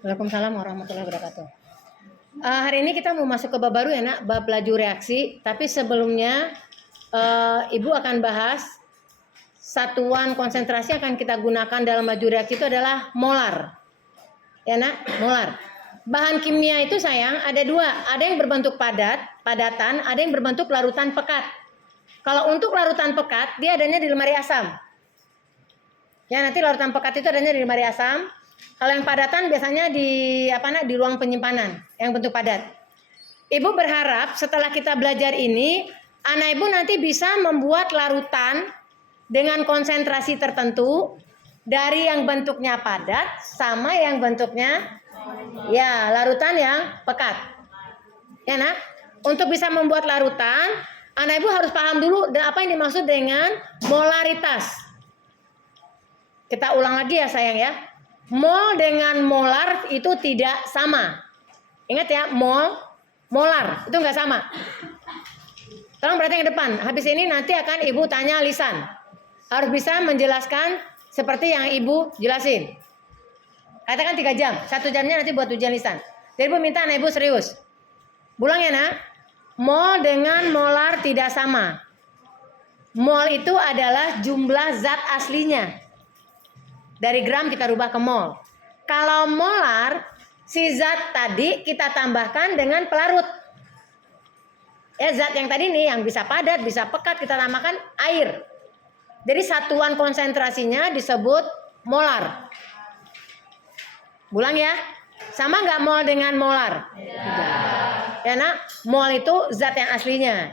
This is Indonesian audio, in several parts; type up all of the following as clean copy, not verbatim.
Waalaikumsalam warahmatullahi wabarakatuh. Hari ini kita mau masuk ke bab baru ya nak, bab laju reaksi. Tapi sebelumnya Ibu akan bahas satuan konsentrasi akan kita gunakan dalam laju reaksi itu adalah molar. Ya nak, molar. Bahan kimia itu sayang ada dua, ada yang berbentuk padatan, ada yang berbentuk larutan pekat. Kalau untuk larutan pekat dia adanya di lemari asam. Ya nanti larutan pekat itu adanya di lemari asam. Kalau yang padatan biasanya di ruang penyimpanan yang bentuk padat. Ibu berharap setelah kita belajar ini, anak ibu nanti bisa membuat larutan dengan konsentrasi tertentu dari yang bentuknya padat sama yang bentuknya ya larutan yang pekat. Ya nak, untuk bisa membuat larutan, anak ibu harus paham dulu apa yang dimaksud dengan molaritas. Kita ulang lagi ya sayang ya. Mol dengan molar itu tidak sama. Ingat ya, molar itu nggak sama. Tolong perhatikan yang depan. Habis ini nanti akan ibu tanya lisan. Harus bisa menjelaskan seperti yang ibu jelasin. Katakan 3 jam. 1 jamnya nanti buat ujian lisan. Jadi ibu minta anak ibu serius. Bulang ya nak. Mol dengan molar tidak sama. Mol itu adalah jumlah zat aslinya. Dari gram kita rubah ke mol. Kalau molar, si zat tadi kita tambahkan dengan pelarut. Ya zat yang tadi nih yang bisa padat, bisa pekat kita tambahkan air. Jadi satuan konsentrasinya disebut molar. Bulang ya. Sama nggak mol dengan molar? Tidak. Ya nak, mol itu zat yang aslinya.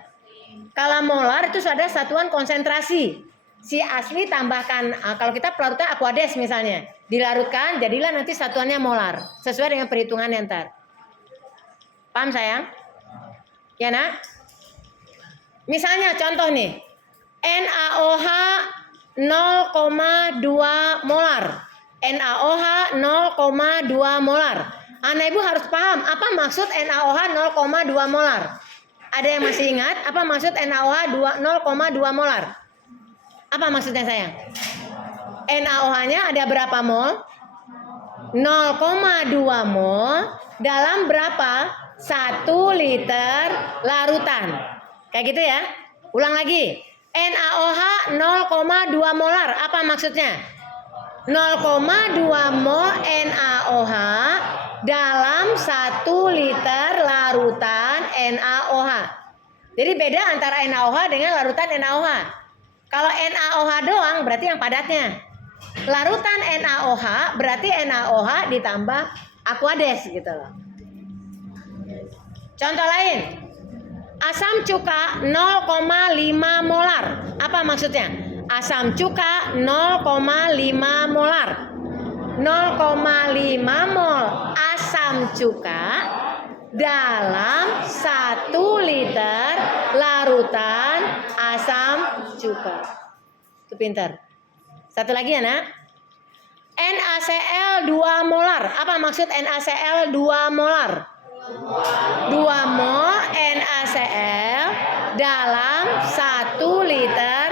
Kalau molar itu ada satuan konsentrasi. Si asli tambahkan, kalau kita pelarutnya aquades misalnya, dilarutkan jadilah nanti satuannya molar sesuai dengan perhitungan ntar. Paham sayang? Ya nak? Misalnya contoh nih, NaOH 0,2 molar. NaOH 0,2 molar. Anak ibu harus paham apa maksud NaOH 0,2 molar. Ada yang masih ingat apa maksud NaOH 0,2 molar? Apa maksudnya sayang? NaOH-nya ada berapa mol? 0,2 mol dalam berapa? 1 liter larutan. Kayak gitu ya. Ulang lagi. NaOH 0,2 molar. Apa maksudnya? 0,2 mol NaOH dalam 1 liter larutan NaOH. Jadi beda antara NaOH dengan larutan NaOH. Kalau NaOH doang berarti yang padatnya. Larutan NaOH berarti NaOH ditambah aquades gitu loh. Contoh lain. Asam cuka 0,5 molar. Apa maksudnya? Asam cuka 0,5 molar. 0,5 mol asam cuka dalam 1 liter larutan asam cuka. Itu pintar. Satu lagi ya nak. NaCl 2 molar. Apa maksud NaCl 2 molar? 2 mol NaCl dalam 1 liter